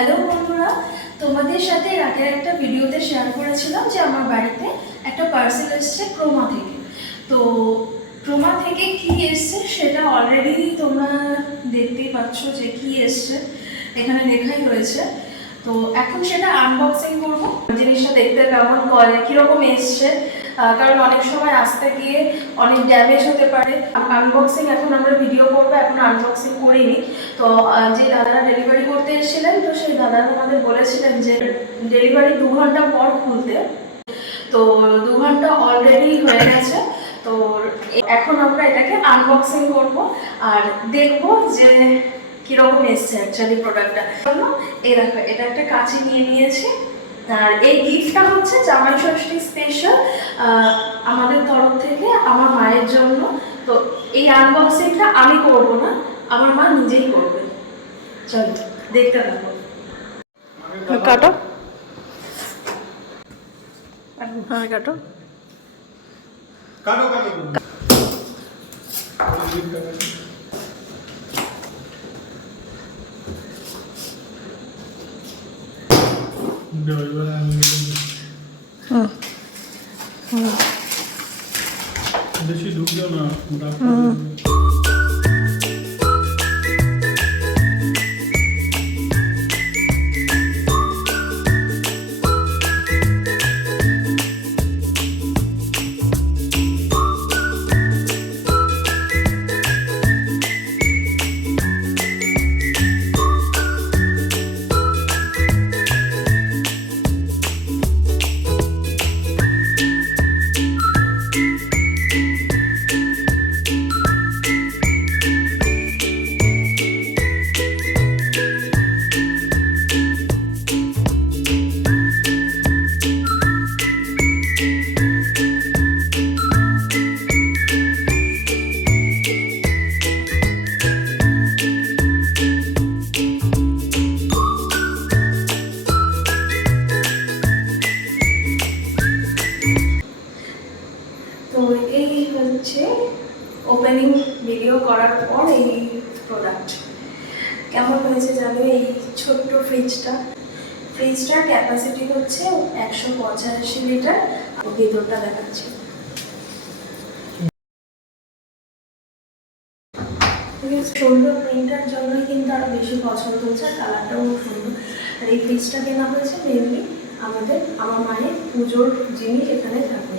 Hello বন্ধুরা, তোমাদের সাথে রাতের একটা ভিডিওতে শেয়ার করেছিলাম যে আমার বাড়িতে একটা পার্সেল এসছে ক্রোমা থেকে। তো ক্রোমা থেকে কি এসছে সেটা অলরেডি তোমরা দেখতেই পাচ্ছ যে কি এসছে, এখানে লেখাই রয়েছে। তো এখন সেটা আনবক্সিং করবো, জিনিসটা দেখতে কেমন করে, কীরকম এসছে, কারণ অনেক সময় আসতে গিয়ে অনেক ড্যামেজ হতে পারে। আনবক্সিং এখন আমরা ভিডিও করবো, এখন আনবক্সিং করিনি। তো যে দাদারা ডেলিভারি করতে এসেছিলেন, তো সেই দাদারা আমাদের বলেছিলেন যে ডেলিভারি 2 ঘন্টা পর খুলতে। তো 2 ঘন্টা অলরেডি হয়ে গেছে। তো এখন আমরা এটাকে আনবক্সিং করব আর দেখব যে কীরকম এসছে অ্যাকচুয়ালি প্রোডাক্টটা। এই দেখো, এটা একটা কাঁচি নিয়ে নিয়েছি। আর এই গিফটটা হচ্ছে জামাই ষষ্ঠী স্পেশাল আমাদের তরফ থেকে আমার মায়ের জন্য। তো এই আনবক্সিংটা আমি করব না, আমার মা নিজেই করবে। চলো দেখতে থাকো। কাটো, হ্যাঁ কাটো কাটো কাটো বেশি ঢুকলো না। তো এই হচ্ছে ওপেনিং ভিডিও করার পর এই প্রোডাক্ট কেমন হয়েছে জানো। এই ছোট্ট ফ্রিজটার ক্যাপাসিটি হচ্ছে 185 লিটার। ভেতরটা দেখাচ্ছি। সুন্দর প্রিন্টার জন্য কিন্তু আরো বেশি পছন্দ হচ্ছে, কালারটাও সুন্দর। আর এই ফ্রিজটা কেনা হয়েছে মেনলি আমার মায়ের পুজোর জিনিস এখানে থাকবে।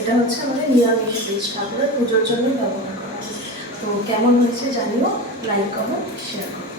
এটা হচ্ছে আমাদের নিরামিষ ফ্রিজ, ঠাকুরের পুজোর জন্য ব্যবহার করা হয়। তো কেমন হয়েছে জানিও, লাইক কমেন্ট শেয়ার করো।